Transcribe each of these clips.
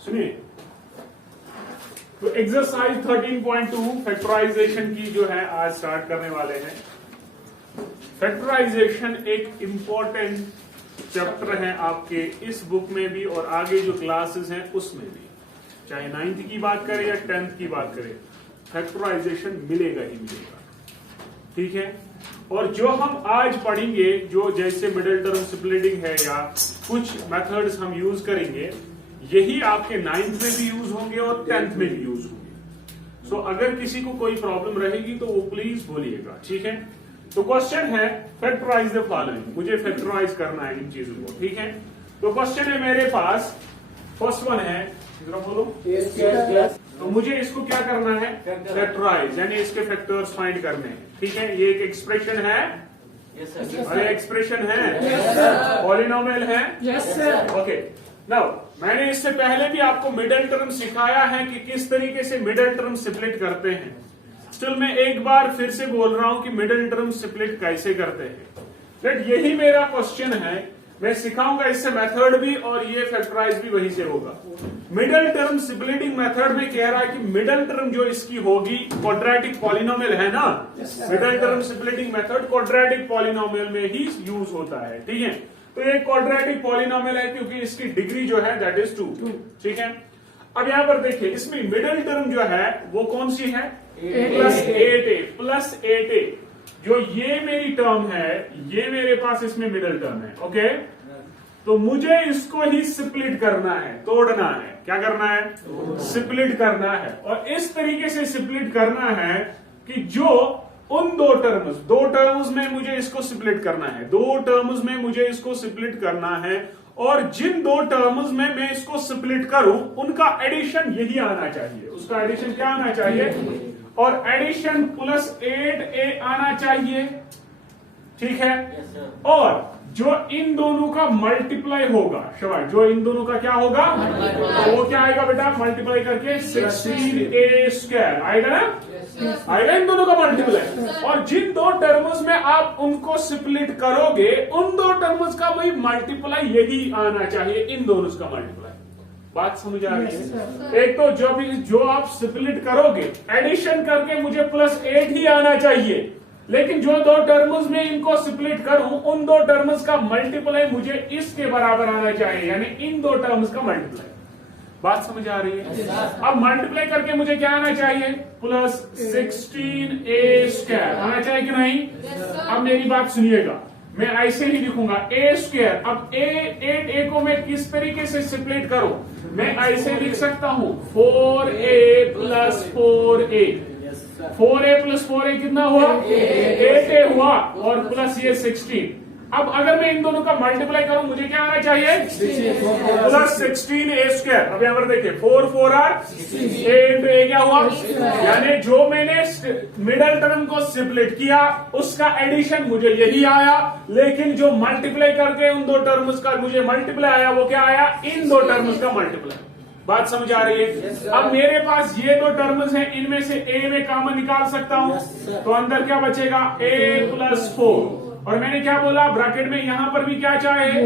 सुनिए, तो exercise 13.2 factorisation की जो है आज स्टार्ट करने वाले हैं। फैक्टराइजेशन एक इंपॉर्टेंट चैप्टर है आपके इस बुक में भी और आगे जो क्लासेस हैं उसमें भी, चाहे 9th की बात करें या 10th की बात करें, फैक्टराइजेशन मिलेगा ही मिलेगा। ठीक है, और जो हम आज पढ़ेंगे, जो जैसे मिडिल टर्म स्प्लिटिंग है या कुछ मेथड्स हम यूज करेंगे, यही आपके 9th में भी यूज होंगे और 10th में भी यूज होंगे। सो अगर किसी को कोई प्रॉब्लम रहेगी तो वो प्लीज बोलिएगा। ठीक है, तो क्वेश्चन है फैक्टराइज द फॉलोइंग, मुझे फैक्टराइज करना है इन चीजों को। ठीक है, तो क्वेश्चन है मेरे पास, फर्स्ट वन है, बोलो, तो मुझे इसको क्या करना है, फैक्टराइज, यानी इसके फैक्टर्स फाइंड करने हैं। ठीक है, ये एक एक्सप्रेशन है, अरे एक्सप्रेशन है, पॉलिनोमियल है, ओके। नाउ मैंने इससे पहले भी आपको मिडिल टर्म सिखाया है कि किस तरीके से मिडिल टर्म स्प्लिट करते हैं। स्टिल मैं एक बार फिर से बोल रहा हूं कि मिडिल टर्म स्प्लिट कैसे करते हैं। लेट यही मेरा क्वेश्चन है, मैं सिखाऊंगा इससे मेथड भी और ये फैक्टराइज भी वहीं से होगा। मिडिल टर्म स्प्लिटिंग मेथड में कह रहा है कि मिडिल टर्म जो इसकी होगी क्वाड्रेटिक पॉलिनोमियल है ना, middle term splitting method quadratic polynomial में ही यूज होता है। ठीक है, तो ये क्वाड्रेटिक पॉलिनोमियल है क्योंकि इसकी डिग्री जो है दैट इज 2। ठीक है, अब यहां पर देखिए, इसमें मिडिल टर्म जो है वो कौन सी है, प्लस 8a। जो ये मेरी टर्म है, ये मेरे पास इसमें मिडिल टर्म है। ओके, तो मुझे इसको ही स्प्लिट करना है, तोड़ना है। क्या करना है, स्प्लिट करना है। और इस तरीके से स्प्लिट करना है कि जो उन दो टर्म्स में मुझे इसको स्प्लिट करना है, दो टर्म्स में मुझे इसको स्प्लिट करना है, और जिन दो टर्म्स में मैं इसको स्प्लिट करूं उनका एडिशन यही आना चाहिए। उसका एडिशन क्या आना चाहिए, और एडिशन प्लस 8a आना चाहिए। ठीक है, और जो इन दोनों का मल्टीप्लाई होगा, शाबाश, जो इन दोनों का क्या होगा, तो वो क्या आएगा बेटा, मल्टीप्लाई करके 16a² आएगा ना, आएगा इन दोनों का मल्टीप्लाई। और जिन दो टर्म्स में आप उनको स्प्लिट करोगे उन दो टर्म्स का वही मल्टीप्लाई यही आना चाहिए, इन दोनों का मल्टीप्लाई। बात समझ आ रही है। एक तो जो आप स्प्लिट करोगे एडिशन करके मुझे प्लस 8 ही आना चाहिए, लेकिन जो दो टर्म्स में इनको स्प्लिट करूं उन दो टर्म्स का मल्टीप्लाई मुझे इसके बराबर आना चाहिए, यानी इन दो टर्म्स का मल्टीप्लाई। बात समझ आ रही है। अब मल्टीप्लाई करके मुझे क्या आना चाहिए, प्लस 16a² आना चाहिए कि नहीं। अब मेरी बात सुनिएगा, मैं ऐसे ही लिखूंगा a²। अब 8a को मैं किस तरीके से स्प्लिट करूं, मैं ऐसे लिख सकता हूं 4a plus 4a। 4a plus 4a कितना हुआ, 8a हुआ, और प्लस ये 16। अब अगर मैं इन दोनों का मल्टीप्लाई करूं मुझे क्या आना चाहिए, प्लस 16a²। अब यहां पर देखिए 4 4 आर 8 a क्या हुआ, यानी जो मैंने मिडिल टर्म को स्प्लिट किया उसका एडिशन मुझे यही आया, लेकिन जो मल्टीप्लाई करके उन दो टर्म्स का मुझे मल्टीप्लाई आया वो क्या आया, इन दो टर्म्स का मल्टीप्लाई। बात समझ आ रही है। अब मेरे पास ये दो टर्म्स हैं, इनमें से a में कॉमन निकाल सकता हूं, तो अंदर क्या बचेगा, a प्लस 4। और मैंने क्या बोला, ब्रैकेट में यहां पर भी क्या चाहे,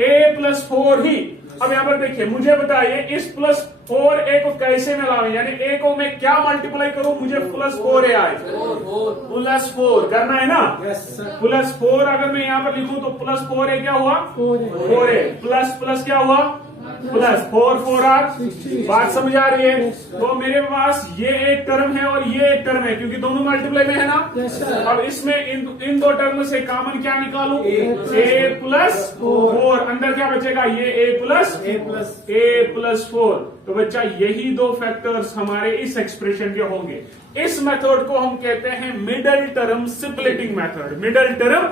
a प्लस 4 ही। अब यहां पर देखिए, मुझे बताइए इस प्लस 4a को कैसे मिलाऊं, यानी a को मैं क्या मल्टीप्लाई करूं मुझे प्लस 4a आए, प्लस 4 करना है ना। प्लस 4 अगर मैं यहां पर लिखूं तो प्लस 4a क्या हुआ, 4a प्लस प्लस क्या हुआ, प्लस 4 4 आर। बात समझ आ रही है। तो मेरे पास ये एक टर्म है और ये एक टर्म है, क्योंकि दोनों मल्टीप्लाई में है ना। अब इसमें इन दो टर्म से कॉमन क्या निकालूं, a प्लस 4, अंदर क्या बचेगा, ये a प्लस 4। तो बच्चा यही दो फैक्टर्स हमारे इस एक्सप्रेशन के होंगे। इस मेथड को हम कहते हैं middle term splitting method. Middle term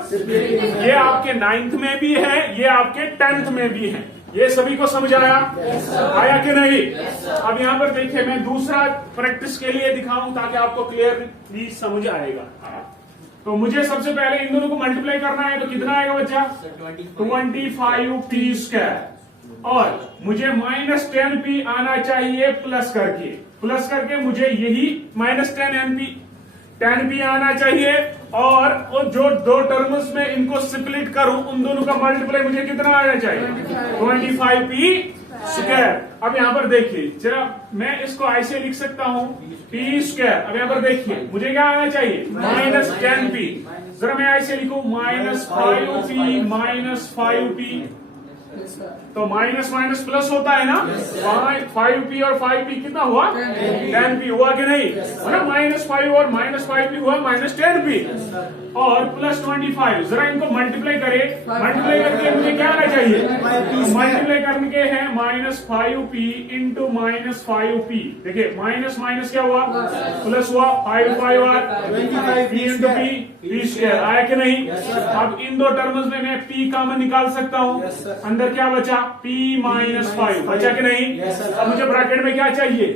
ये आपके 9th में भी है, ये आपके 10th में भी है। ये सभी को समझ आया, आया कि नहीं। अब यहाँ पर देखिए, मैं दूसरा प्रैक्टिस के लिए दिखाऊं ताकि आपको क्लियरली समझ आएगा। तो मुझे सबसे पहले इन दोनों को मल्टीप्लाई करना है, तो कितना आएगा बच्चा, 25p²। और मुझे -10p आना चाहिए प्लस करके मुझे यही -10p आना चाहिए। और जो दो टर्म्स में इनको स्प्लिट करूं उन दोनों का मल्टीप्लाई मुझे कितना आना चाहिए, 25p²। स्क्वायर। अब यहाँ पर देखिए जरा, मैं इसको ऐसे लिख सकता हूँ पी स्क्वायर। अब यहाँ पर देखिए मुझे क्या आना चाहिए, -10p। जरा मैं ऐसे लिखूं -5p -5p, तो माइनस माइनस प्लस होता है ना, 5p और 5p कितना हुआ, 10p हुआ कि नहीं, है ना। -5 और -5p हुआ -10p और +25। जरा इनको मल्टीप्लाई करें, मल्टीप्लाई करके मुझे क्या आना चाहिए, मल्टीप्लाई करने के हैं -5p इंटू -5p। देखिए माइनस माइनस क्या हुआ, प्लस हुआ, 5 और p इंटू p स्क्वायर आया कि नहीं। अब इन दो टर्म्स में मैं p कॉमन निकाल सकता हूँ, अंदर क्या बचा, p -5 बचा कि नहीं। अब मुझे ब्रैकेट में क्या चाहिए,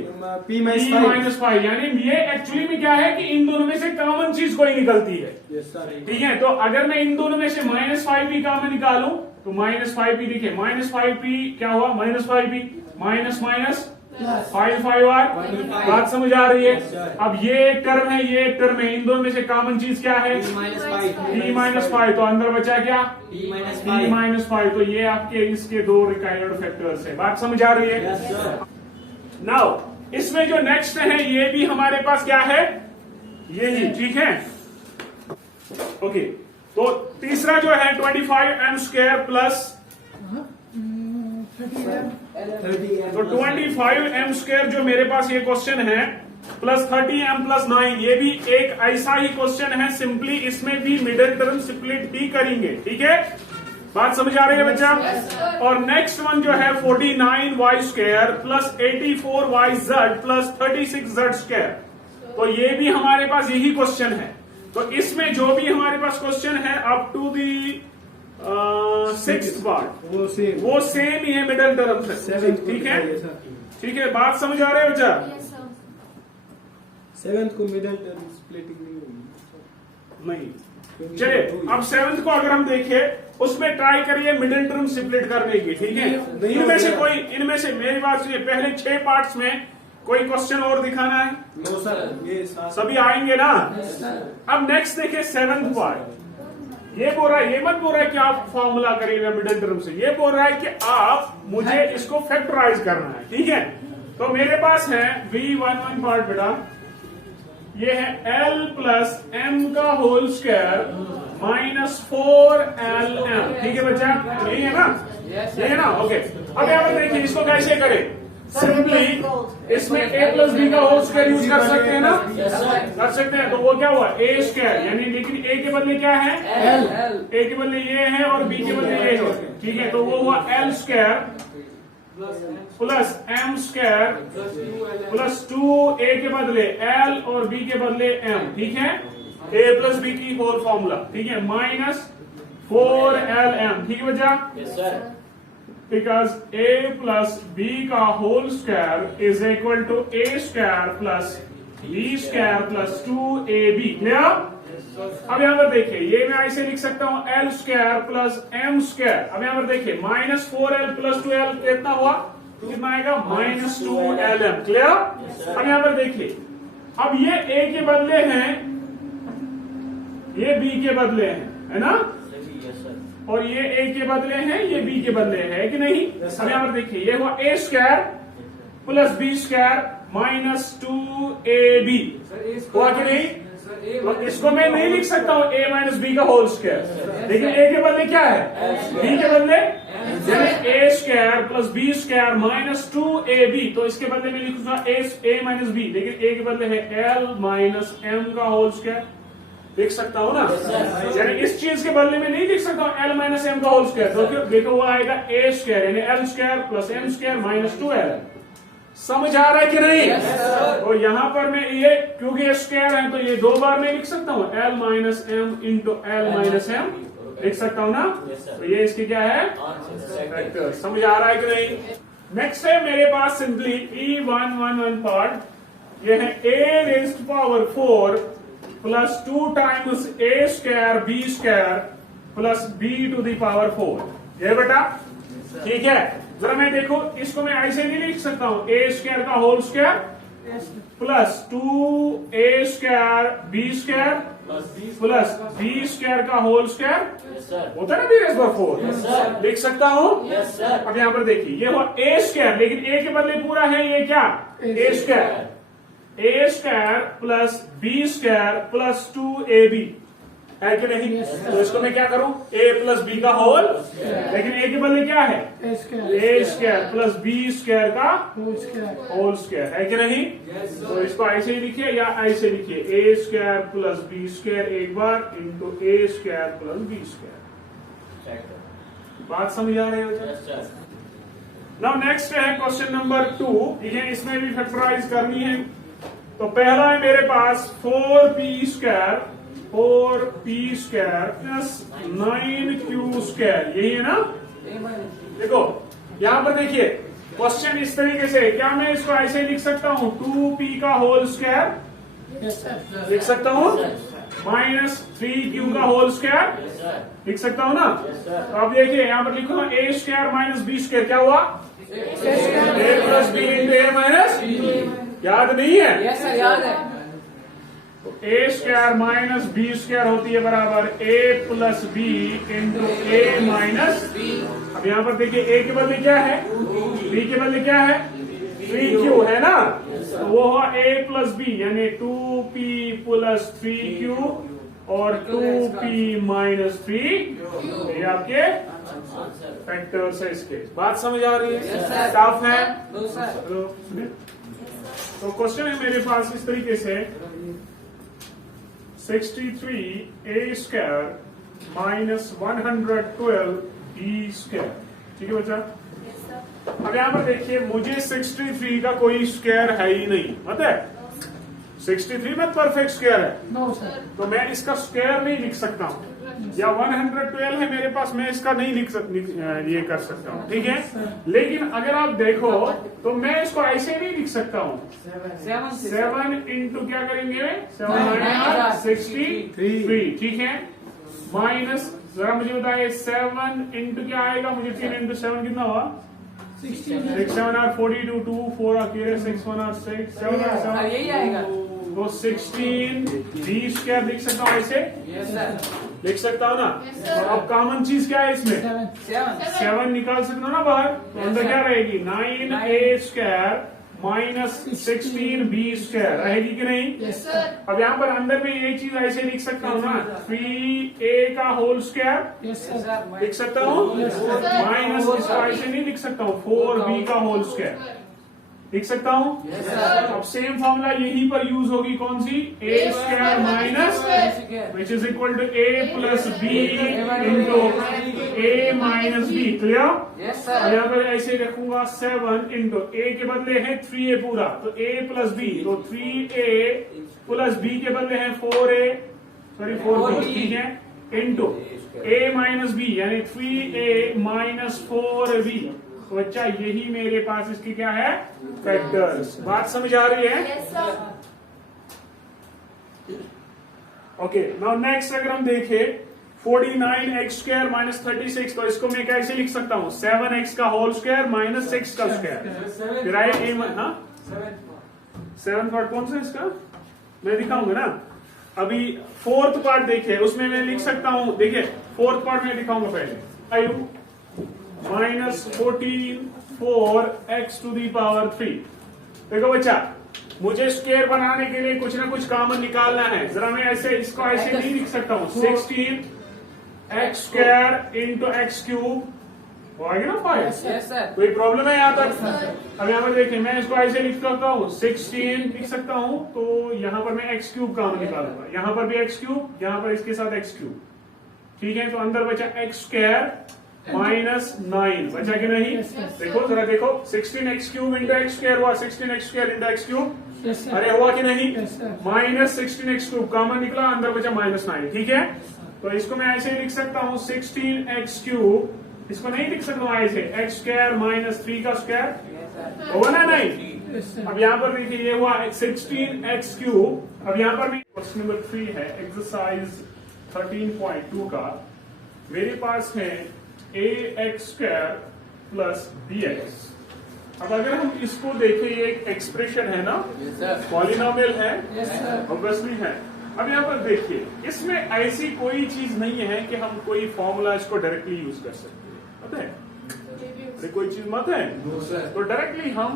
p -5, यानी ये एक्चुअली में क्या है कि इन दोनों में से कॉमन चीज कोई निकलती है, ठीक है। तो अगर मैं इन दोनों में से -5p कॉमन निकालूं तो -5p, देखिए -5p क्या हुआ, -5p माइनस माइनस 5 और बात समझ आ रही है। अब ये एक टर्म है, ये एक टर्म है, इन दोनों में से कॉमन चीज क्या है, p -5, तो अंदर बचा क्या, p -5। तो ये आपके इसके दो रिक्वायर्ड फैक्टर्स है, बात समझ आ रही है। नाउ इसमें जो नेक्स्ट है ये भी हमारे पास क्या है, यही, ठीक है। ओके, तो तीसरा जो है 25m² प्लस, तो 25m² जो मेरे पास ये क्वेश्चन है प्लस 30m + 9, ये भी एक ऐसा ही क्वेश्चन है, सिंपली इसमें भी मिडिल टर्म स्प्लिट ही करेंगे, ठीक है। बात समझ आ रही है बच्चा। और नेक्स्ट वन जो है 49y² plus 84yz plus 36z², तो ये भी हमारे पास यही क्वेश्चन है। तो इसमें जो भी हमारे पास क्वेश्चन है up to the 6th part वो सेम ही है मिडिल टर्म से, ठीक है, ठीक है। बात समझ आ रही है बच्चा। 7th को मिडिल टर्म स्प्लिटिंग नहीं, चलिए अब 7th को अगर हम देखें उसमें ट्राई करिए मिडिल टर्म स्प्लिट करने की, ठीक है। इनमें से मेरी बात सुनिए, पहले 6 पार्ट्स में कोई क्वेश्चन और दिखाना है, नो सर, ये सभी आएंगे ना। अब नेक्स्ट देखिए 7th पार्ट, ये बोल रहा है, ये मत बोल रहा है कि आप फॉर्मूला करिएगा मिडिल टर्म से, ये बोल रहा है कि आप मुझे इसको फैक्टराइज करना है, ठीक है। तो मेरे पास है V11 पार्ट बेटा, ये है L प्लस M का होल स्क्वायर माइनस 4LM, ठीक है बच्चा, यही है ना, यही है ना। ओके, अब यहाँ पर देखिए इसको कैसे करें, सिंपली इसमें a प्लस बी का होल स्क्वायर यूज कर सकते हैं ना, कर सकते हैं। तो वो क्या हुआ, a स्क्वायर, यानी लेकिन a के बदले क्या है, l, a के बदले ये है और b के बदले ये है, ठीक है। तो वो हुआ l square plus m square plus 2a के बदले l और b के बदले m, ठीक है। a प्लस b की होल फॉर्मूला, ठीक है, माइनस 4LM, ठीक है बच्चा। Because a plus b का whole square is equal to a square plus b square plus 2ab, clear. अब यहाँ पर देखिए, ये मैं ऐसे लिख सकता हूँ l square plus m square. अब यहाँ पर देखिए -4l प्लस 2l कितना हुआ, कितना आएगा, -2LM, क्लियर। अब यहाँ पर देखिए, अब ये a के बदले हैं, ये b के बदले हैं, है ना, और ये a के बदले हैं, ये b के बदले है कि नहीं। अब यहाँ पर देखिए, ये हुआ a square plus b square minus 2ab, हुआ कि नहीं। तो इसको मैं नहीं लिख सकता हूँ a माइनस b का होल स्क्वायर, लेकिन a के बदले क्या है, b के बदले, यानी a square plus b square minus 2ab, तो इसके बदले में लिखूंगा a माइनस b, लेकिन a के बदले है l माइनस m का होल स्क्वायर, लिख सकता हूँ ना। यानी इस चीज के बदले में नहीं लिख सकता हूँ l माइनस m का होल स्क्वायर, तो देखो वो आएगा a स्क्वायर यानी l square plus m square minus 2l। समझ आ रहा है कि नहीं। तो यहाँ पर मैं ये, क्योंकि ये स्क्वायर है तो ये 2 बार मैं लिख सकता हूँ, l minus m into l minus m लिख सकता हूँ ना। तो ये इसकी क्या है, फैक्टर। समझ आ रहा है कि नहीं। नेक्स्ट है मेरे पास सिंपली E111 पार्ट, ये है a raised power 4 plus 2 times a square b square plus b to the power 4, ये बेटा, ठीक है। जरा मैं देखो, इसको मैं ऐसे नहीं लिख सकता हूं, a स्क्वायर का whole square plus 2a square b square plus B square का होल स्क्वायर होता है ना बी रेज़ पावर 4 लिख सकता हूँ। अब यहाँ पर देखिए ये हुआ ए स्क्वायर, लेकिन ए के बदले पूरा है ये क्या A square plus B square plus 2ab है कि नहीं। तो इसको मैं क्या करूं a प्लस बी का होल, लेकिन a के बदले क्या है a square plus B square का होल स्क्वायर है कि नहीं। तो इसको ऐसे ही लिखिए या ऐसे लिखिए a square plus B square एक बार into a square plus B square. बात समझ आ रही है। नाउ नेक्स्ट है क्वेश्चन नंबर 2। ठीक है, इसमें भी फैक्टराइज करनी है। तो पहला है मेरे पास 4p square plus 9q square, यही है ना। देखो यहां पर देखिए क्वेश्चन इस तरीके से, क्या मैं इसको ऐसे लिख सकता हूं 2p का होल स्क्वायर लिख सकता हूं माइनस 3q का होल स्क्वायर लिख सकता हूं ना। तो अब देखिए यहां पर लिखो a square minus B square क्या हुआ a plus B into A minus, याद नहीं है। यस सर याद है। तो A square minus B square होती है बराबर A plus B into A minus B. अब यहाँ पर देखिए ए के बदले क्या है बी के बदले क्या है 3q है ना। तो वो हुआ a प्लस बी यानी 2p प्लस 3q और 2p माइनस 3, ये आपके फैक्टर्स है इसके। बात समझ आ रही है, साफ है। तो क्वेश्चन है मेरे पास इस तरीके से 63a square minus 112b square. ठीक है बच्चा। अब यहाँ पर देखिए मुझे 63 का कोई स्क्वायर है ही नहीं, पता है 63 में परफेक्ट स्क्वायर है। तो मैं इसका स्क्वायर नहीं लिख सकता हूँ, या 112 है मेरे पास, मैं इसका नहीं ये कर सकता हूँ। ठीक है, लेकिन अगर आप देखो तो मैं इसको ऐसे नहीं लिख सकता हूँ 7 इंटू क्या करेंगे 63। ठीक है, माइनस जरा मुझे बताइए 7 इंटू क्या आएगा, मुझे 3 इंटू 7 कितना हुआ 6 7 आर 42 2 4 आर 6 1 आर 6 7 आर 7 यही आएगा। तो 16 बी स्क्वायर लिख सकता हूँ ऐसे लिख सकता हूँ ना। तो अब कॉमन चीज क्या है इसमें 7 निकाल सकता हूँ ना बाहर। तो अंदर क्या रहेगी 9a square minus 16b square रहेगी कि नहीं। अब यहाँ पर अंदर में ये चीज ऐसे लिख सकता हूँ ना 3a का होल स्क्वायर लिख सकता हूँ, माइनस इसको ऐसे नहीं लिख सकता हूँ 4b का होल स्क्वायर लिख सकता हूँ। अब सेम फॉर्मूला यहीं पर यूज होगी, कौन सी a square minus which is equal to a plus B into a minus B. Clear. अब यहाँ पर ऐसे रखूंगा 7 इंटू a के बदले है 3a पूरा, तो a प्लस बी, तो 3a प्लस b के बदले है 4b। ठीक है, इंटू a माइनस बी यानी 3a माइनस 4b। तो बच्चा यही मेरे पास इसकी क्या है फैक्टर्स। बात समझ आ रही है। ओके, नाउ नेक्स्ट अगर हम देखें 49x स्क्वायर माइनस 36, तो इसको मैं कैसे लिख सकता हूँ 7x का होल स्क्वायर माइनस 6 का स्क्वायर। राइट ए ना 7 पार्ट कौन सा इसका मैं दिखाऊंगा ना। अभी फोर्थ पार्ट देखिए, उसमें मैं लिख सकता हूँ, देखिए फोर्थ पार्ट में दिखाऊंगा पहले आयु minus 14 4x to the power 3। देखो बच्चा मुझे स्क्वायर बनाने के लिए कुछ ना कुछ कॉमन निकालना है। जरा मैं ऐसे इसको ऐसे नहीं लिख सकता हूँ 16x square into x cube हो आएगा ना 5। कोई प्रॉब्लम है यहाँ तक। अब यहाँ पर देखिए मैं इसको ऐसे लिख सकता हूँ 16 लिख सकता हूँ, तो यहाँ पर मैं एक्स क्यूब कॉमन निकालूंगा, यहाँ पर भी एक्स क्यूब, यहाँ पर इसके साथ एक्स क्यूब। ठीक है, तो अंदर बचा एक्स स्क्वायर माइनस 9 बचा कि नहीं। देखो जरा देखो 16x cube into x square हुआ 16x square into x cube, अरे हुआ कि नहीं। माइनस 16x क्यूब कॉमन निकला, अंदर बचा माइनस 9। ठीक है, तो इसको मैं ऐसे लिख सकता हूँ 16x क्यूब, इसको नहीं लिख सकता हूँ ऐसे एक्स स्क्वायर माइनस 3 का स्क्वायर होगा ना नहीं। अब यहाँ पर देखिए ये हुआ 16x क्यूब। अब यहाँ पर क्वेश्चन नंबर 3 है एक्सरसाइज 13.2 का। मेरे पास है ax स्क्वायर प्लस bx। अब अगर हम इसको देखें, ये एक एक्सप्रेशन है ना, पॉलिनोमियल है ऑब्वियसली है। अब यहाँ पर देखिए, इसमें ऐसी कोई चीज नहीं है कि हम कोई फॉर्मूला इसको डायरेक्टली यूज कर सकते हैं, पता है? अरे कोई चीज मत है, तो डायरेक्टली हम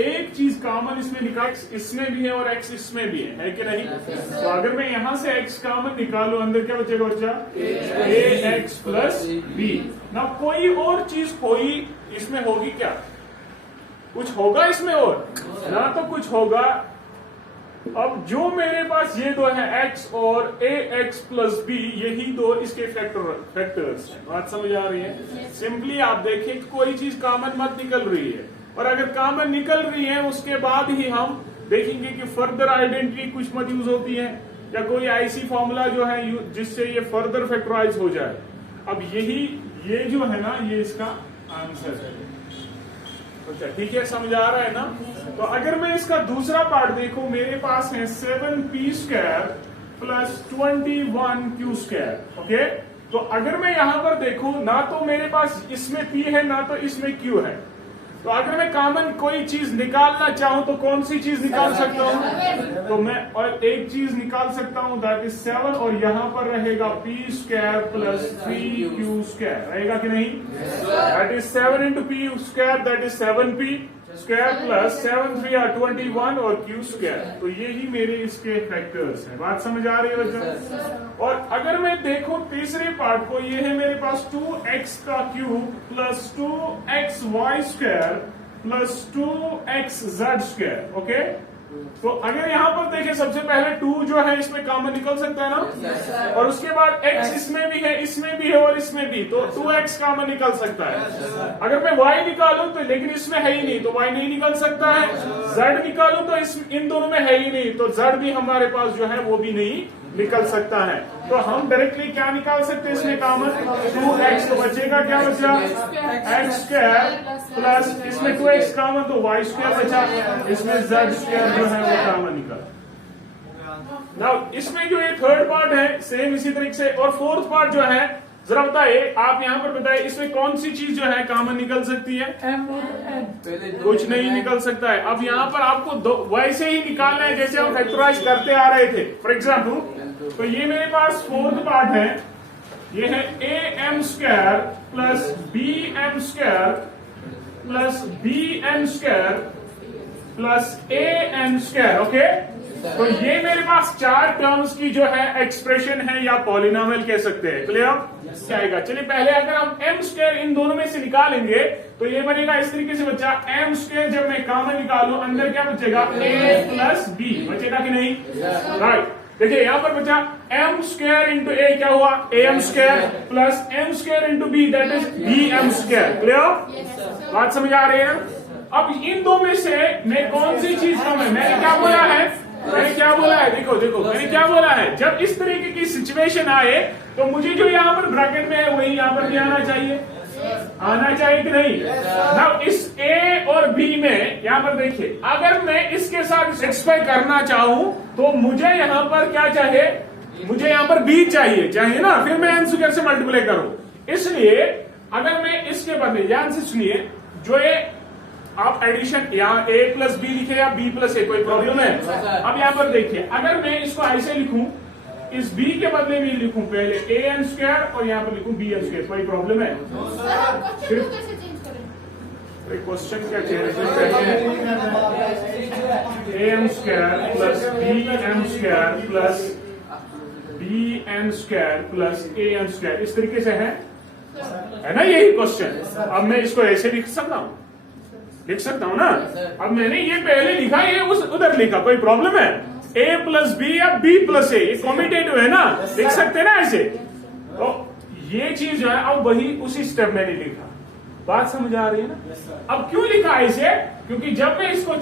एक चीज कॉमन इसमें निकाल, इसमें भी है और x इसमें भी है कि नहीं? तो अगर मैं यहां से x कॉमन निकालू, अंदर क्या बचेगा बच्चा? ax प्लस b ना, कोई और चीज कोई इसमें होगी क्या? कुछ होगा इसमें और ना, तो कुछ होगा। अब जो मेरे पास ये दो है x और ax प्लस b, यही दो इसके फैक्टर्स हैं। बात समझ आ रही है? सिंपली आप देखिए, कोई चीज कॉमन मत निकल रही है, और अगर कॉमन निकल रही है उसके बाद ही हम देखेंगे कि फर्दर आइडेंटिटी कुछ मत यूज होती है, या कोई ऐसी फॉर्मूला जो है जिससे ये फर्दर फैक्टराइज हो जाए। अब यही ये जो है ना, ये इसका आंसर है। अच्छा ठीक है, समझ आ रहा है ना? तो अगर मैं इसका दूसरा पार्ट देखूं, मेरे पास है 7p² प्लस 21q²। ओके, तो अगर मैं यहां पर देखूं, ना तो मेरे पास इसमें p है ना तो इसमें q है, तो अगर मैं कॉमन कोई चीज निकालना चाहूं तो कौन सी चीज निकाल सकता हूं? तो मैं और एक चीज निकाल सकता हूं, दैट इज 7, और यहां पर रहेगा p² प्लस 3q² रहेगा कि नहीं? That is 7 into p², that is 7p² plus 7 3 21 और q²। तो ये ही मेरे इसके फैक्टर्स हैं। बात समझ आ रही है बच्चा? और अगर मैं देखूं तीसरे पार्ट को, ये है मेरे पास 2x का cube plus 2xy² plus 2xz²। Okay, तो अगर यहां पर देखें, सबसे पहले 2 जो है इसमें कॉमन निकल सकता है ना, और उसके बाद x इसमें भी है, इसमें भी है और इसमें भी, तो 2x कॉमन निकल सकता है। अगर मैं y निकालूं तो, लेकिन इसमें है ही नहीं, तो y नहीं निकल सकता है। z निकालूं तो इन दोनों में है ही नहीं, तो z भी हमारे पास जो है वो भी नहीं निकल सकता है। तो हम डायरेक्टली क्या निकाल सकते हैं इसमें कॉमन? 2x, तो बचेगा क्या बचा? x² प्लस इसमें 2x कॉमन, तो y² बचा, इसमें z² जो है वो कॉमन निकला। नाउ इसमें जो ये थर्ड पार्ट है सेम इसी तरीके से, और फोर्थ पार्ट जो है, जरा बताइए, आप यहाँ पर बताइए, इसमें कौन सी चीज जो है कॉमन निकल सकती है? कुछ नहीं निकल सकता है। अब यहाँ पर आपको वैसे ही निकालना है जैसे हम फैक्टराइज करते आ रहे थे। फॉर एग्जाम्पल, तो ये मेरे पास फोर्थ पार्ट है, ये है am² plus bm² plus bn² plus an²। Okay, तो ये मेरे पास 4 टर्म्स की जो है एक्सप्रेशन है, या पॉलिनोमियल कह सकते हैं। क्लियर? क्या आएगा? चलिए पहले अगर हम m² इन दोनों में से निकालेंगे तो ये बनेगा इस तरीके से बच्चा, m² जब मैं कॉमन निकालू, अंदर क्या बचेगा? a प्लस b बचेगा कि नहीं? राइट, देखिए यहाँ पर बचा m² इंटू a, क्या हुआ? am² plus m² into b, that is bm²। Clear? बात समझ आ रही है? अब इन दो में से मैं कौन सी चीज कम है? मैंने क्या बोला है? देखो मैंने क्या बोला है, जब इस तरीके की सिचुएशन आए तो मुझे जो यहाँ पर ब्रैकेट में है वही यहाँ पर भी आना चाहिए कि नहीं? ना इस a और b में यहाँ पर देखिए, अगर मैं इसके साथ सेटिस्फाई करना चाहूं तो मुझे यहाँ पर क्या चाहिए? मुझे यहाँ पर b चाहिए ना, फिर मैं n² से मल्टीप्लाई करूं। इसलिए अगर मैं इसके बदले, ध्यान से सुनिए, जो ये आप एडिशन यहाँ a प्लस b लिखे या b प्लस a, कोई प्रॉब्लम है? अब यहाँ पर देखिए, अगर मैं इसको ऐसे लिखूं, इस b के बदले में लिखूं पहले an² और यहाँ पर लिखूं bn², कोई प्रॉब्लम है? क्वेश्चन क्या कह रहे हैं? am² plus bm² plus bn² plus an², इस तरीके से है ना यही क्वेश्चन? अब मैं इसको ऐसे लिख सकता हूं ना। अब मैंने ये पहले लिखा, ये उधर लिखा, कोई प्रॉब्लम है? a प्लस बी या b प्लस a, ये कॉम्यूटेटिव है ना, लिख सकते हैं ना ऐसे। तो ये चीज जो है, अब वही उसी स्टेप मैंने लिखा। बात समझ आ रही है ना? अब क्यों लिखा ऐसे? क्योंकि जब मैं इसको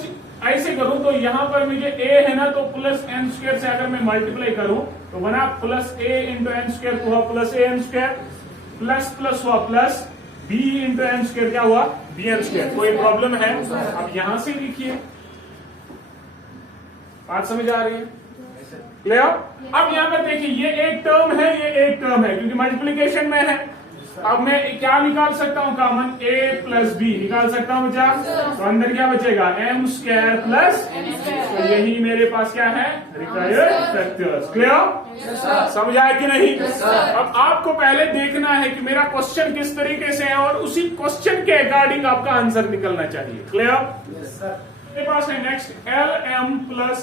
ऐसे करूं तो यहाँ पर मुझे a है ना, तो प्लस n² से अगर मैं मल्टीप्लाई करूं तो बना प्लस a इंटू n² हुआ प्लस an², प्लस प्लस हुआ प्लस b इंटू n², क्या हुआ? bn²। कोई प्रॉब्लम है? अब यहां से लिखिए। बात समझ आ रही है? क्लियर? अब यहां पर देखिए, ये एक टर्म है, ये एक टर्म है, क्योंकि मल्टीप्लीकेशन में है। अब मैं क्या निकाल सकता हूँ कॉमन, a प्लस बी निकाल सकता हूँ बच्चा। तो अंदर क्या बचेगा, m स्क्वायर प्लस, तो यही मेरे पास क्या है, रिक्वायर्ड फैक्टर्स। क्लियर, समझ आया कि नहीं? अब आपको पहले देखना है कि मेरा क्वेश्चन किस तरीके से है और उसी क्वेश्चन के अकॉर्डिंग आपका आंसर निकलना चाहिए। क्लियर, मेरे पास है next L M plus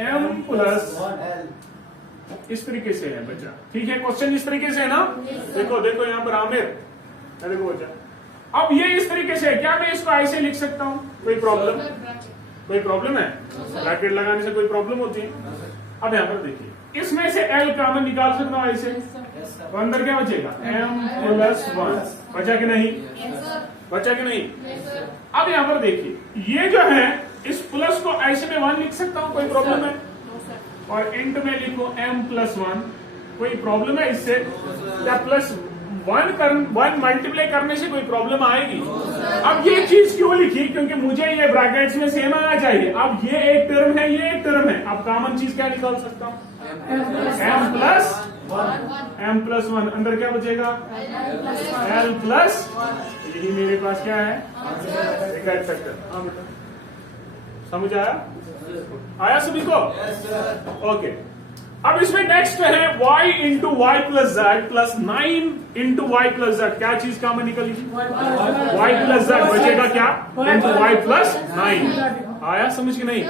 M plus, इस तरीके से है बच्चा। ठीक है, क्वेश्चन इस तरीके से है ना। देखो देखो यहाँ पर आमिर, देखो बच्चा, अब ये इस तरीके से है, क्या मैं इसको ऐसे लिख सकता हूँ? कोई प्रॉब्लम, कोई प्रॉब्लम है? ब्रैकेट लगाने से कोई प्रॉब्लम होती है? अब यहाँ पर देखिए, इसमें से एल कॉमन निकाल सकता हूँ ऐसे, तो अंदर क्या बचेगा, एम प्लस 1। बचा कि नहीं? बचा कि नहीं? अब यहाँ पर देखिए, ये जो है इस प्लस को ऐसे में 1 लिख सकता हूँ, कोई प्रॉब्लम है? और इंट में लिखो m प्लस 1, कोई प्रॉब्लम है इससे? क्या प्लस 1 मल्टीप्लाई करने से कोई प्रॉब्लम आएगी? अब ये चीज क्यों लिखी? क्योंकि मुझे ये ब्रैकेट्स में सेम आना चाहिए। अब ये एक टर्म है, ये एक टर्म है, अब कॉमन चीज क्या निकाल सकता हूँ, m प्लस 1। अंदर क्या बचेगा, l प्लस, यही मेरे पास क्या है, रिक्वायर्ड फैक्टर। हाँ बेटा, समझ आया सभी को? ओके, अब इसमें नेक्स्ट है y into Y plus Z plus 9 into Y plus Z. क्या चीज कॉमन निकली? y प्लस जेड, बचेगा क्या, इंटू वाई प्लस 9। आया समझ कि नहीं?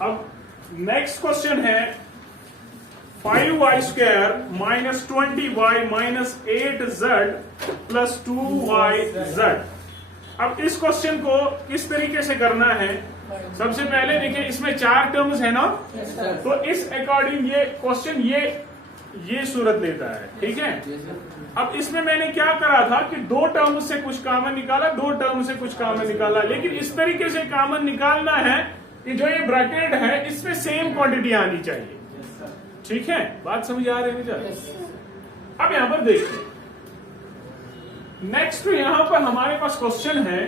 अब नेक्स्ट क्वेश्चन है 5y square minus 20y minus 8z plus 2yz। अब इस क्वेश्चन को किस तरीके से करना है? सबसे पहले देखिए, इसमें 4 टर्म्स है ना, तो इस अकॉर्डिंग ये क्वेश्चन ये सूरत लेता है। ठीक है, अब इसमें मैंने क्या करा था कि 2 टर्म से कुछ कॉमन निकाला, 2 टर्म से कुछ कॉमन निकाला, लेकिन इस तरीके से कॉमन निकालना है कि जो ये ब्रैकेट है इसमें सेम क्वांटिटी आनी चाहिए। ठीक है, बात समझ आ रही है? अब यहां पर देखिए, नेक्स्ट यहां पर हमारे पास क्वेश्चन है,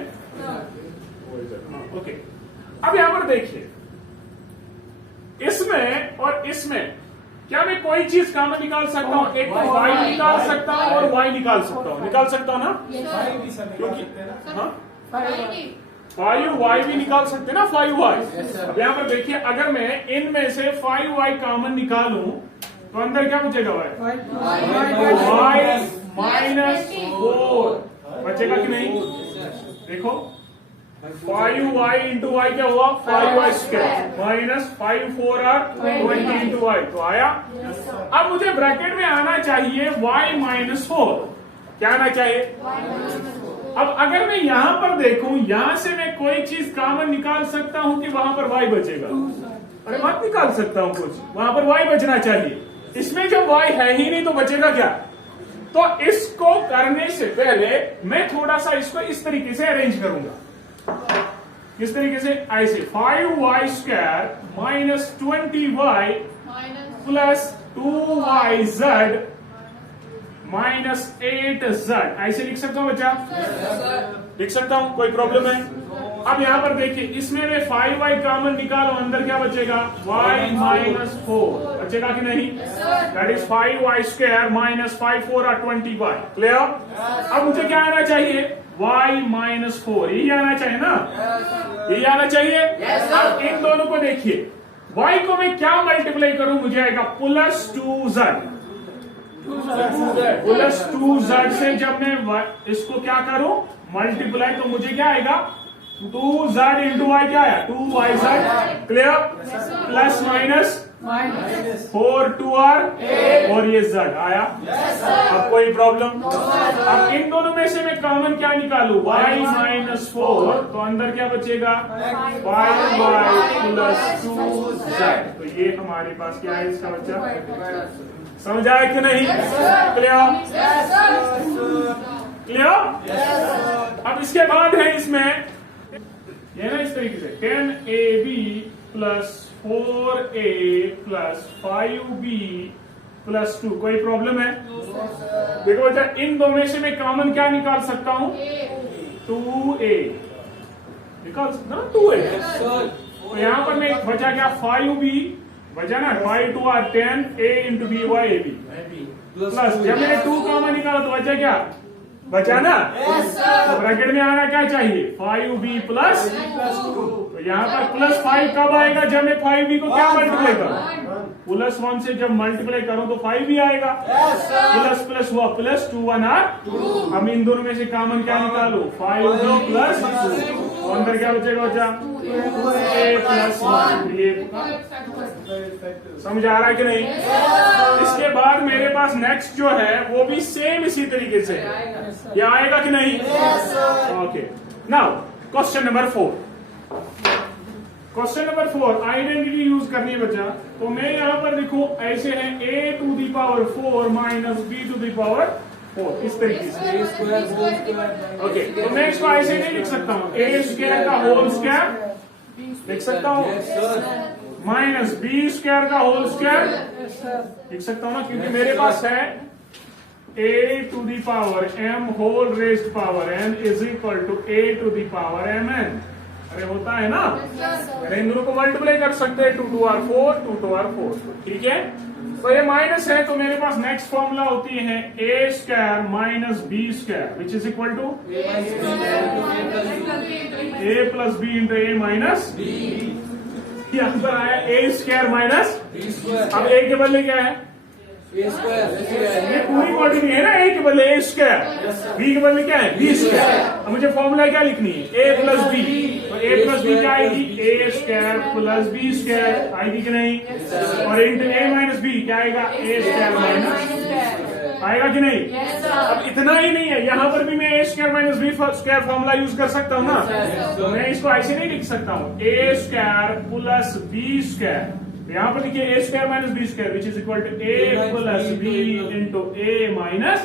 ओके, अब यहां पर देखिए, इसमें और इसमें क्या मैं कोई चीज कॉमन निकाल सकता हूं? एक तो y निकाल सकता हूं और y निकाल सकता हूं, निकाल सकता हूं ना? क्योंकि हाँ, 5y भी निकाल सकते ना, 5y। अब यहां पर देखिए, अगर मैं इनमें से 5y कॉमन निकालूं तो अंदर क्या बचेगा, y माइनस 4 बचेगा कि नहीं? देखो, 5y इंटू वाई क्या हुआ, 5y square minus 5 4 20 into Y, तो आया। अब मुझे ब्रैकेट में आना चाहिए y माइनस 4। क्या आना चाहिए? अब अगर मैं यहां पर देखूं, यहां से मैं कोई चीज कॉमन निकाल सकता हूं कि वहां पर y बचेगा? अरे मत निकाल सकता हूं कुछ, वहां पर y बचना चाहिए। इसमें जब y है ही नहीं तो बचेगा क्या? तो इसको करने से पहले मैं थोड़ा सा इसको इस तरीके से अरेंज करूंगा। किस तरीके से? ऐसे 5y square minus 20y plus 2yz minus 8z, ऐसे लिख सकता हूं बच्चा? लिख सकता हूं, कोई प्रॉब्लम है? अब यहां पर देखिए, इसमें मैं 5y कॉमन निकालो, अंदर क्या बचेगा, y माइनस 4 बचेगा कि नहीं? That is 5y square minus 5 4 20y। Clear? अब मुझे क्या आना चाहिए, y माइनस 4, यही आना चाहिए ना? यही आना चाहिए। अब इन दोनों को देखिए, y को मैं क्या मल्टीप्लाई करूं, मुझे आएगा प्लस 2z। प्लस 2z से जब मैं इसको क्या करूं, मल्टीप्लाई, तो मुझे क्या आएगा, 2z इंटू वाई क्या आया, 2yz। Clear? Plus minus 4 2r और ये z आया। अब कोई प्रॉब्लम? अब इन दोनों में से मैं कॉमन क्या निकालू, y माइनस 4, तो अंदर क्या बचेगा, 5y प्लस 2z। तो ये हमारे पास क्या है इसका बच्चा? समझ आया कि नहीं? क्लियर? क्लियर? अब इसके बाद है इसमें ये ना, इस तरीके से 10ab plus 4a plus 5b plus 2। कोई प्रॉब्लम है? देखो बच्चा, इन दोनों में से मैं कॉमन क्या निकाल सकता हूं, 2a निकाल सकता हूं, 2a। तो यहां पर मैं बचा क्या, 5b बचा ना, 5 2 10 a into b y ab। Plus जब मैंने 2 कॉमन निकाला तो बचा क्या? बचा ना? तो ब्रैकेट में आना क्या चाहिए? 5b प्लस, तो यहाँ पर प्लस 5 कब आएगा? जब मैं 5b को क्या मल्टीप्लाई करूं? प्लस 1 से जब मल्टीप्लाई करूं तो 5 भी आएगा। प्लस प्लस हुआ प्लस 2 1 8। हम इन दोनों में से कॉमन क्या निकालो? 5 2 प्लस 2, अंदर क्या बचेगा? बचा 2a प्लस 1। ये समझ आ रहा है कि नहीं? इसके बाद मेरे पास नेक्स्ट जो है वो भी सेम इसी तरीके से है। ये आएगा कि नहीं? Okay, now question number 4। Question number 4 identity use करनी है बच्चा। तो मैं यहां पर लिखूं ऐसे है a to the power 4 minus b to the power 4, इस तरीके से। ओके, तो मैं इसको ऐसे नहीं लिख सकता हूं। a स्क्वायर का होल स्क्वायर लिख सकता हूं, माइनस बी स्क्वायर का होल स्क्वायर लिख सकता हूं ना, क्योंकि मेरे पास है a to the power m whole raised power n is equal to a to the power mn। अरे होता है ना? अरे इन दोनों को मल्टीप्लाई कर सकते हैं, 2 2 r 4 2 2 r 4। ठीक है, तो ये माइनस है, तो मेरे पास नेक्स्ट फॉर्मूला होती है a square minus b square which is equal to a plus b into a minus b। यहाँ पर आया a square minus b square. अब a के बदले क्या है? a square. ये पूरी क्वांटिटी है ना, a के बदले a स्क्वायर, b के बदले क्या है? b square. अब मुझे फॉर्मूला क्या लिखनी है? a plus b। तो a प्लस b क्या आएगी? a square plus b square आएगी कि नहीं? और इंटू a माइनस b क्या आएगा? a स्क्वायर माइनस आएगा कि नहीं? अब इतना ही नहीं है, यहाँ पर भी मैं a square minus b square formula use कर सकता हूँ ना। तो मैं इसको ऐसे नहीं लिख सकता हूँ a square plus b square. यहाँ पर लिखिए a square minus b square which is equal to a plus b into a minus,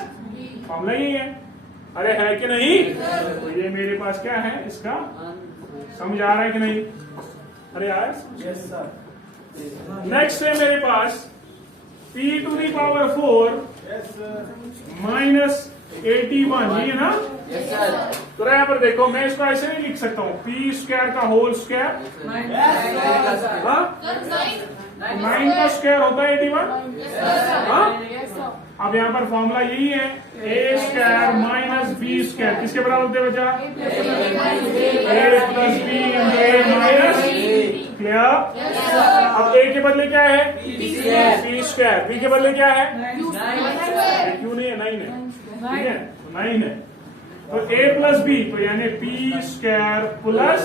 formula यही है। अरे है कि नहीं? तो ये मेरे पास क्या है? इसका समझ आ रहा है कि नहीं? अरे यार नेक्स्ट है मेरे पास p to the power 4 minus 81, ये ना? तो यहाँ पर देखो, मैं इसको ऐसे नहीं लिख सकता हूँ p स्क्वायर का होल स्क्वायर, 9 का स्क्वायर होता है 81। हाँ, अब यहाँ पर फॉर्मूला यही है a square minus b square किसके बराबर होते बचा? a plus b into a minus. Clear? अब a के बदले क्या है? b square. b के बदले क्या है? क्यों नहीं है? 9 है। ठीक है, 9 है। तो a प्लस b, तो यानी p स्क्वायर प्लस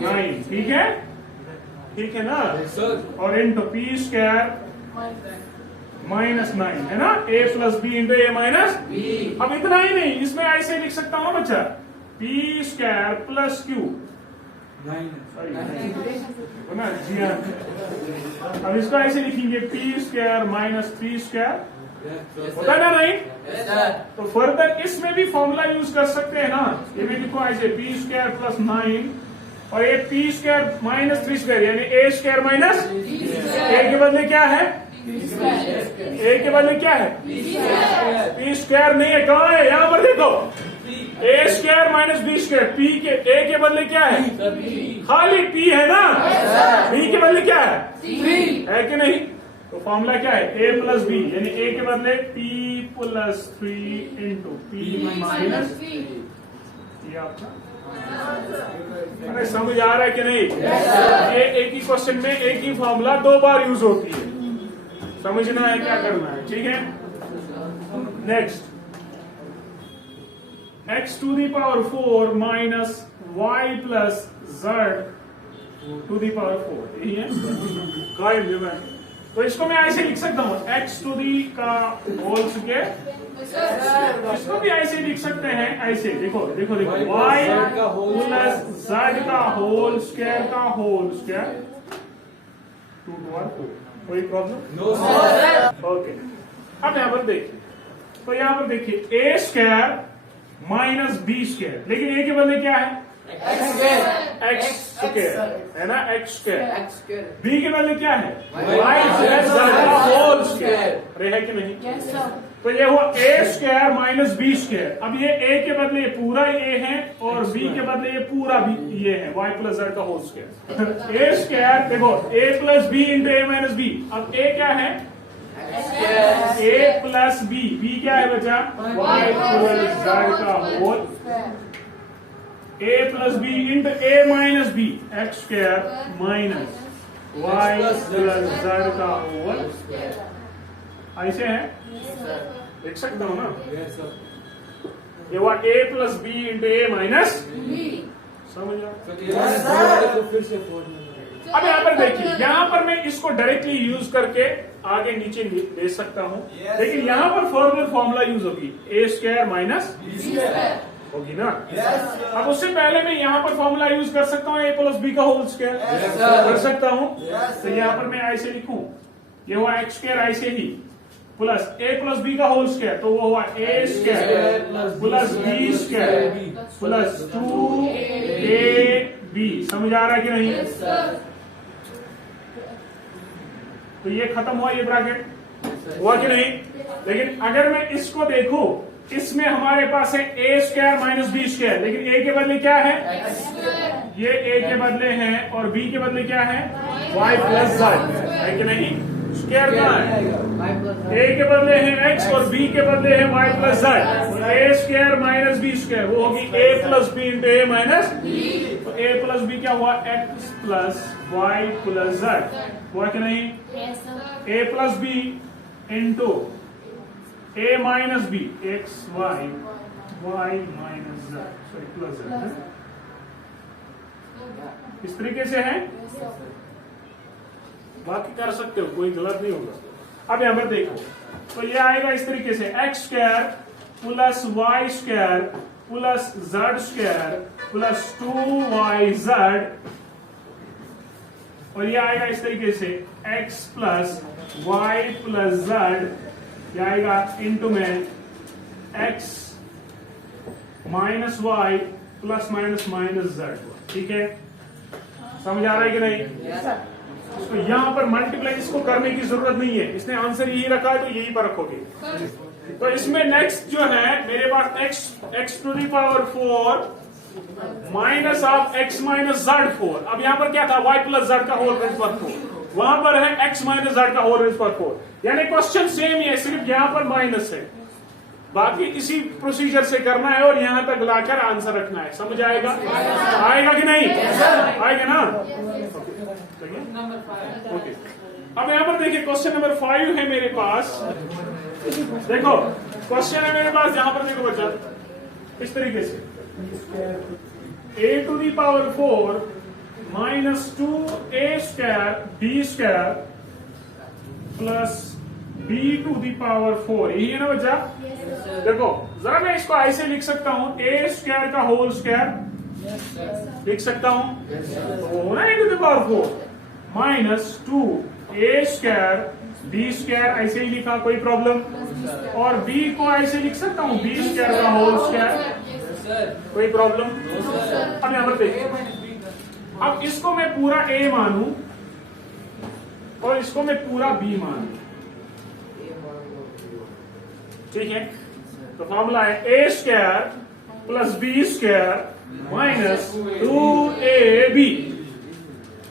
9। ठीक है, ठीक है ना? और इंटू p स्क्वायर माइनस 9 है ना? a plus b into a minus. अब इतना ही नहीं, इसमें ऐसे लिख सकता हूँ बच्चा, p स्क्वायर प्लस q ना जी हाँ। अब इसको ऐसे लिखेंगे p स्क्वायर माइनस 3 स्क्वायर, होता है ना? नहीं? तो फर्दर इसमें भी फॉर्मूला यूज कर सकते हैं ना। ये भी लिखो ऐसे p स्क्वायर प्लस 9 और ये p स्क्वायर माइनस 3 स्क्वायर यानी a स्क्वायर माइनस a के बदले क्या है? a के बदले क्या है? p स्क्वायर नहीं है, कहाँ है? यहाँ पर देखो, a square minus b square. p के a के बदले क्या है? खाली p है ना? b के बदले क्या है? है कि नहीं? तो फॉर्मूला क्या है? a प्लस b यानी a के बदले p plus 3 into p minus. ये आपका, अरे समझ आ रहा है कि नहीं? ये एक ही क्वेश्चन में एक ही फॉर्मूला 2 बार यूज होती है, समझना है क्या करना है। ठीक है, next x to the power 4 minus y plus z to the power 4, यही है। तो इसको मैं ऐसे लिख सकता हूँ x टू दी का होल स्क्वायर, इसको भी ऐसे लिख सकते हैं। ऐसे देखो देखो देखो, y प्लस z का होल स्क्वायर का होल स्क्वायर 2 2 r 4। कोई प्रॉब्लम? No sir. ओके, अब यहाँ पर देखिए, तो यहाँ पर देखिए a square minus b square, लेकिन a के बदले क्या है? x स्क्वायर है ना, x स्क्वायर। b के बदले क्या है? y प्लस z का होल स्क्वायर। अरे है कि नहीं? तो ये हुआ a square minus b square. अब ये a के बदले ये पूरा a है और b के बदले ये पूरा भी ये है, y प्लस z का होल स्क्वायर। a स्क्वायर देखो, a plus b into a minus b। अब a क्या है? ए प्लस बी, बी क्या है बचा? वाई प्लस जेड का whole, A plus B into A minus B, X square minus Y plus Z का whole. ऐसे है, लिख सकता हूं ना? ये हुआ A plus B into A minus, समझ रहा? फिर से 4 अब यहाँ पर देखिए, यहाँ पर मैं इसको डायरेक्टली यूज करके आगे नीचे ले सकता हूँ, लेकिन यहाँ पर फॉर्मूला यूज होगी, ए स्क्वायर माइनस होगी ना। अब उससे पहले मैं यहाँ पर फॉर्मूला यूज कर सकता हूँ, ए प्लस बी का होल स्क्वायर कर सकता हूँ। तो यहाँ पर मैं ऐसे लिखूं, ये हुआ एक्स स्क्वायर ऐसे ही प्लस ए प्लस बी का होल स्क्वायर, तो वो हुआ A square plus B square plus 2ab। समझ आ रहा है कि नहीं? तो ये खत्म हुआ, ये ब्रैकेट हुआ कि नहीं? लेकिन अगर मैं इसको देखूं, इसमें हमारे पास है ए स्क्वायर माइनस बी स्क्वायर, लेकिन ए के बदले क्या है? ये ए के बदले हैं और बी के बदले क्या है? वाई प्लस जेड है कि नहीं? स्क्वायर कहाँ है? ए के बदले है एक्स और बी के बदले है Y plus Z. A square minus B square वो होगी A plus B into A minus B. तो ए प्लस बी क्या हुआ? X plus Y plus Z हुआ कि नहीं? A plus B into A minus B, X Y Y minus Z, sorry plus Z, इस तरीके से है। बाकी कर सकते हो, कोई गलत नहीं होगा। अब यहां पर देखो, तो ये आएगा इस तरीके से, X square plus Y square plus Z square plus 2yz, और ये आएगा इस तरीके से x plus Y plus Z, ये आएगा इंटू में x minus Y plus minus minus Z. ठीक है, समझ आ रहा है कि नहीं? तो यहां पर मल्टीप्लाई इसको करने की जरूरत नहीं है, इसने आंसर यही रखा है तो यही पर रखोगे। तो इसमें नेक्स्ट जो है मेरे पास x to the power 4 minus of x minus Z 4। अब यहां पर क्या था? y प्लस जेड का होल रेज पर 4, वहां पर है x माइनस जेड का होल रेज पर 4। यानी क्वेश्चन सेम ही है, सिर्फ यहां पर माइनस है, बाकी इसी प्रोसीजर से करना है और यहां तक लाकर आंसर रखना है। समझ आएगा? आएगा कि नहीं? आएगा ना? ओके, अब यहां पर देखिए क्वेश्चन नंबर 5 है मेरे पास। देखो क्वेश्चन है मेरे पास, यहां पर देखो बच्चा, इस तरीके से a to the power 4 minus 2a square b square plus b to the power 4, यही है ना बच्चा? देखो जरा मैं इसको ऐसे लिख सकता हूं, a स्क्वायर का होल स्क्वायर लिख सकता हूं, तो होना है to the power 4 minus 2a square b square, ऐसे ही लिखा, कोई प्रॉब्लम? और b को ऐसे लिख सकता हूं, b स्क्वायर का होल स्क्वायर, कोई प्रॉब्लम? अब यहां पर देखिए, अब इसको मैं पूरा a मानूं और इसको मैं पूरा b मानूं, ठीक है? तो फॉर्मूला है a square plus b square minus 2ab,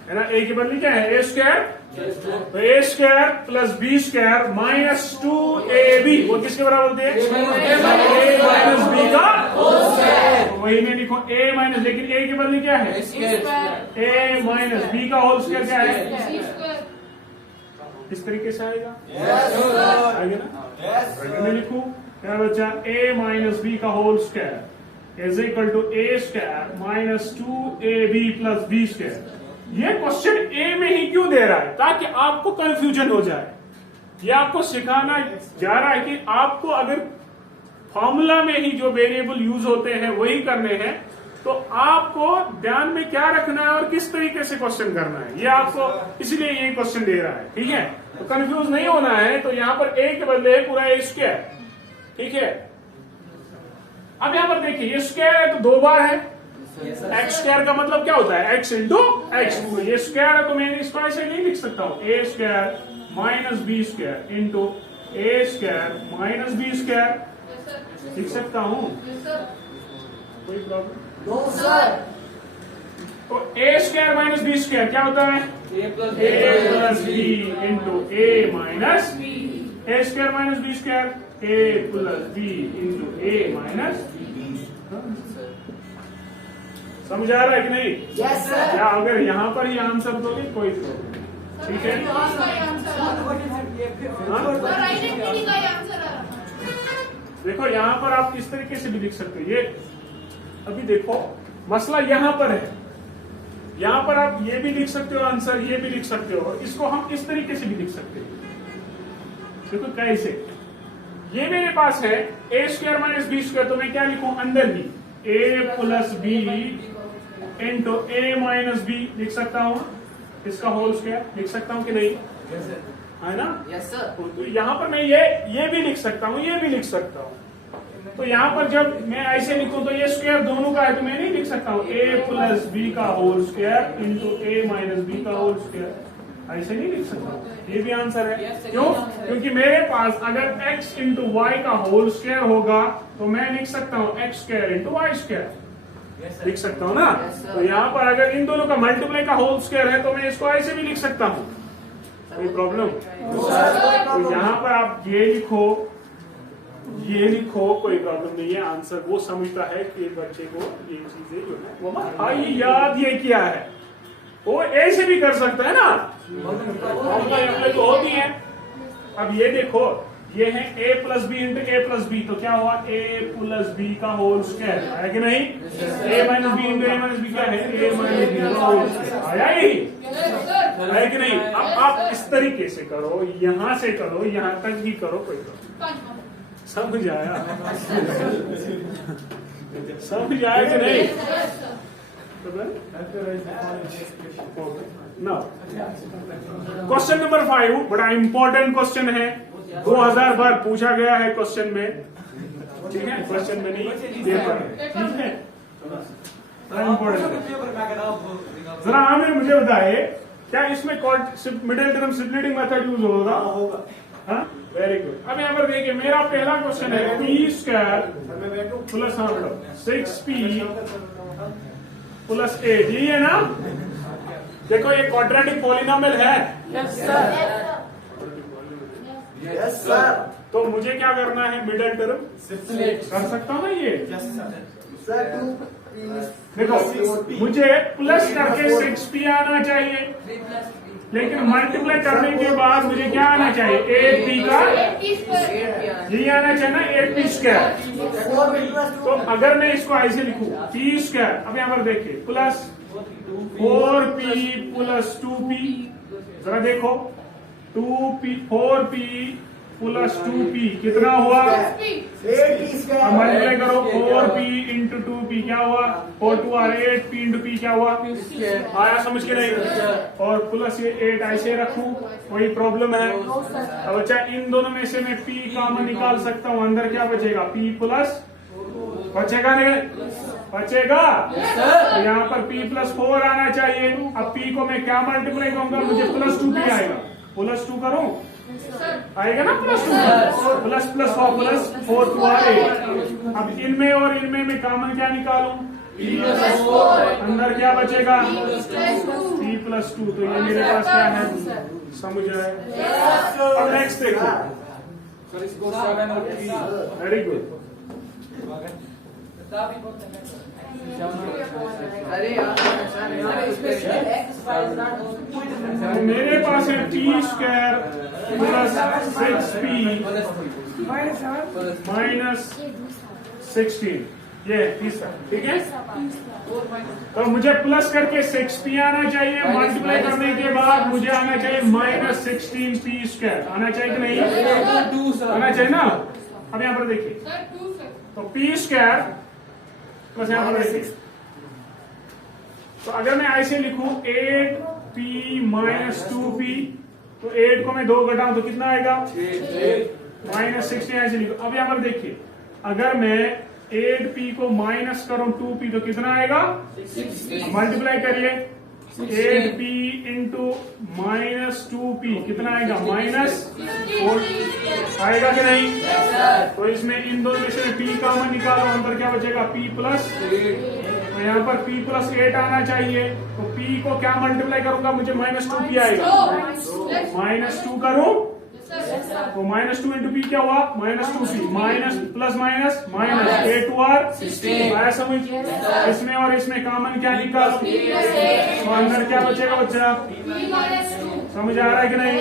है ना? a के बदले क्या है? a स्क्वायर, तो a square plus b square minus 2ab, वो किसके बराबर होते हैं? a माइनस b का होल स्क्वायर। वही मैं लिखूं a माइनस, लेकिन a के बदले क्या है? a माइनस b का होल स्क्वायर क्या है? इस तरीके से आएगा, आएगा ना? मैं लिखूं क्या बच्चा? a माइनस b का whole square is equal to a square minus 2ab plus b square. ये क्वेश्चन ए में ही क्यों दे रहा है? ताकि आपको कंफ्यूजन हो जाए। ये आपको सिखाना जा रहा है कि आपको अगर फॉर्मूला में ही जो वेरिएबल यूज होते हैं वही करने हैं, तो आपको ध्यान में क्या रखना है और किस तरीके से क्वेश्चन करना है, ये आपको इसलिए ये क्वेश्चन दे रहा है। ठीक है, तो कंफ्यूज नहीं होना है। तो यहां पर ए के बदले है पूरा ए स्क्वायर, ठीक है? अब यहां पर देखिए, ये स्क्वायर है तो 2 बार है, एक्स स्क्वायर का मतलब क्या होता है? X into X. ये स्क्वायर है तो मैं इसको ऐसे नहीं लिख सकता हूं, A square minus B square into A square minus B square लिख सकता हूं, कोई प्रॉब्लम? No sir. तो A square minus B square क्या होता है? A plus B into A minus B. A square minus B square, A plus B into A minus B. समझ आ रहा है कि नहीं? Yes sir. या अगर यहाँ पर ही आंसर दोगे कोई प्रॉब्लम नहीं, ठीक है? देखो यहाँ पर आप इस तरीके से भी लिख सकते हो। ये अभी देखो मसला यहाँ पर है, यहाँ पर आप ये भी लिख सकते हो आंसर, ये भी लिख सकते हो, और इसको हम इस तरीके से भी लिख सकते हैं। देखो कैसे, ये मेरे पास है ए स्क्वायर माइनस बी स्क्वायर, तो मैं क्या लिखूं अंदर ही ए plus B into A minus B लिख सकता हूं, इसका होल स्क्वायर लिख सकता हूं कि नहीं? है ना? Yes sir. तो यहाँ पर मैं ये भी लिख सकता हूँ, ये भी लिख सकता हूँ। तो यहाँ पर जब मैं ऐसे लिखूं तो ये स्क्वायर दोनों का है, तो मैं नहीं लिख सकता हूँ ए प्लस बी का whole square into A minus B का होल स्क्वायर, ऐसे नहीं लिख सकता। ये भी आंसर है। क्यों? क्योंकि मेरे पास अगर x इंटू वाई का होल स्क्वायर होगा तो मैं लिख सकता हूँ X square into Y square, लिख सकता हूँ ना? तो यहाँ पर अगर इन दोनों का मल्टीप्लाई का होल स्क्वायर है तो मैं इसको ऐसे भी लिख सकता हूँ, कोई प्रॉब्लम? तो यहाँ पर आप ये लिखो, ये लिखो, कोई प्रॉब्लम नहीं है। आंसर वो समझता है कि बच्चे को ये चीजें जो है वो ये याद ये किया है, वो ऐसे भी कर सकता है ना, अप्लाई तो होती है। अब ये देखो, ये है a plus B into A plus B, तो क्या हुआ a प्लस बी का होल स्क्वायर, आया कि नहीं? a minus B into A minus B क्या है? a माइनस बी का होल स्क्वायर, आया यही? है कि नहीं? अब आप इस तरीके से करो, यहां से करो, यहां तक भी करो, कोई प्रॉब्लम। समझ आया? समझ आया कि नहीं? क्वेश्चन नंबर 5 बड़ा इंपॉर्टेंट क्वेश्चन है, 2000 बार पूछा गया है क्वेश्चन में, ठीक है? क्वेश्चन में नहीं, पेपर है, ठीक है? बड़ा इंपॉर्टेंट। जरा आमिर मुझे बताइए, क्या इसमें middle term splitting method use होगा? हाँ, वेरी गुड। अब यहाँ पर देखिए, मेरा पहला क्वेश्चन है P square plus 6p plus 8, यही है ना? देखो ये क्वाड्रेटिक पॉलिनोमियल है। Yes sir. Yes sir. तो मुझे क्या करना है? मिडिल टर्म कर सकता हूँ ना ये? देखो मुझे प्लस करके 6p आना चाहिए, लेकिन मल्टीप्लाई करने के बाद मुझे क्या आना चाहिए? 8p का, यही आना चाहिए ना, 8p स्क्वायर। तो अगर मैं इसको ऐसे लिखूं p स्क्वायर, अब यहाँ पर देखिए प्लस 4p प्लस 2p, जरा देखो 4p प्लस 2p कितना हुआ? अब मल्टीप्लाई करो 4p इंटू 2p, क्या हुआ? 4 2 आर 8p इंटू p क्या हुआ? आया समझ के नहीं? और प्लस ये 8 ऐसे रखूं, कोई प्रॉब्लम है? अब अच्छा, इन दोनों में से मैं p कॉमन निकाल सकता हूं, अंदर क्या बचेगा? p प्लस बचेगा नहीं? बचेगा। तो यहाँ पर p प्लस 4 आना चाहिए। अब p को मैं क्या मल्टीप्लाई करूंगा? मुझे प्लस 2p आएगा, प्लस 2 करूं, आएगा ना plus 2, plus plus 4 plus 4 2 or 8। अब इनमें और इनमें मैं कॉमन क्या निकालूं? अंदर क्या बचेगा? p plus 2। तो ये मेरे पास क्या है? समझ आए? अब नेक्स्ट देखो, वेरी गुड। मेरे पास है t square plus 6p minus 16, ये तीसरा, ठीक है? तो मुझे प्लस करके 6p आना चाहिए, मल्टीप्लाई करने के बाद मुझे आना चाहिए माइनस 16p स्क्वायर, आना चाहिए कि नहीं? आना चाहिए ना? अब यहाँ पर देखिए, तो p स्क्वायर प्लस यहाँ पर देखिए, तो अगर मैं ऐसे लिखूं 8p माइनस 2p, तो 8 को मैं 2 घटाऊं तो कितना आएगा? माइनस 16, ऐसे लिखो। अब यहाँ पर देखिए, अगर मैं 8p को माइनस करूं 2p तो कितना आएगा? मल्टीप्लाई करिए, 8p इंटू माइनस 2p कितना आएगा? माइनस 4 आएगा कि नहीं? तो इसमें इन दोनों में से p कॉमन निकालो, अंदर क्या बचेगा? p प्लस, तो यहाँ पर p प्लस 8 आना चाहिए। तो p को क्या मल्टीप्लाई करूंगा? मुझे माइनस 2p आएगा, माइनस 2 करूं तो -2 इंटू पी क्या हुआ, -2p, minus plus minus minus, a to r 16। आया समझ? इसमें और इसमें कॉमन क्या निकालो, तो अंदर क्या बचेगा बच्चा, समझ आ रहा है कि नहीं?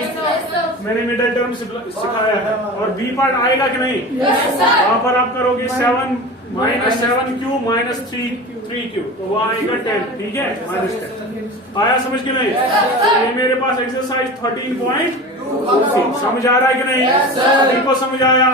मैंने मिडिल टर्म सिखाया है। और बी पार्ट आएगा कि नहीं? वहां पर आप करोगे 7 -7q -3q, तो वो आएगा 10, ठीक है, -10। आया समझ के नहीं? तो ये मेरे पास एक्सरसाइज 13.2 समझ आ रहा है कि नहीं? सभी को समझ आया?